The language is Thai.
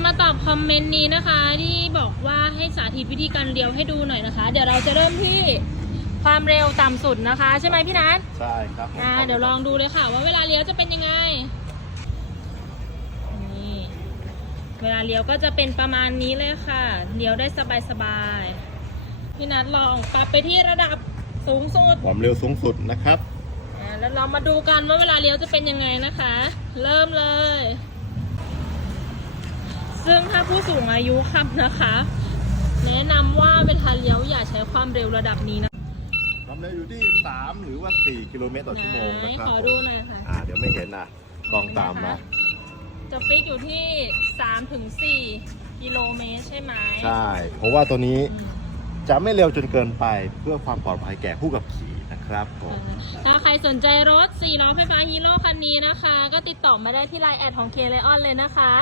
จะมาตอบคอมเมนต์นี้นะคะ ที่บอกว่าให้สาธิตวิธีการเลี้ยวให้ดูหน่อยนะคะ เดี๋ยวเราจะเริ่มที่ความเร็วต่ำสุดนะคะ ใช่ไหมพี่นัทใช่ครับผมอ่าเดี๋ยวลองดูเลยค่ะ ว่าเวลาเลี้ยวจะเป็นยังไงนี่เวลาเลี้ยวก็จะเป็นประมาณนี้เลยค่ะเลี้ยวได้สบายๆพี่นัทลองปรับไปที่ระดับสูงสุดความเร็วสูงสุดนะครับอ่าแล้วเรามาดูกันว่าเวลาเลี้ยวจะเป็นยังไงนะคะ เริ่มเลย ซึ่งถ้าผู้สูงอายุขับนะคะ แนะนำว่าเวลาเลี้ยวอย่าใช้ความเร็วระดับนี้นะความเร็วอยู่ที่ 3 หรือว่า 4 กิโลเมตรต่อชั่วโมงไหนนะครับขอดูหน่อยค่ะอ่าเดี๋ยวไม่เห็นอะกล้องตามมา จะฟิกอยู่ที่3ถึง4กิโลเมตรใช่ไหมใช่ เพราะว่าตัวนี้อืมจะไม่เร็วจนเกินไปเพื่อความปลอดภัยแก่ผู้ขับขี่นะครับผม ถ้าใครสนใจรถ4ล้อไฟฟ้าฮีโร่คันนี้นะคะ ก็ติดต่อมาได้ที่ไลน์แอดของเคเลออนเลยนะคะ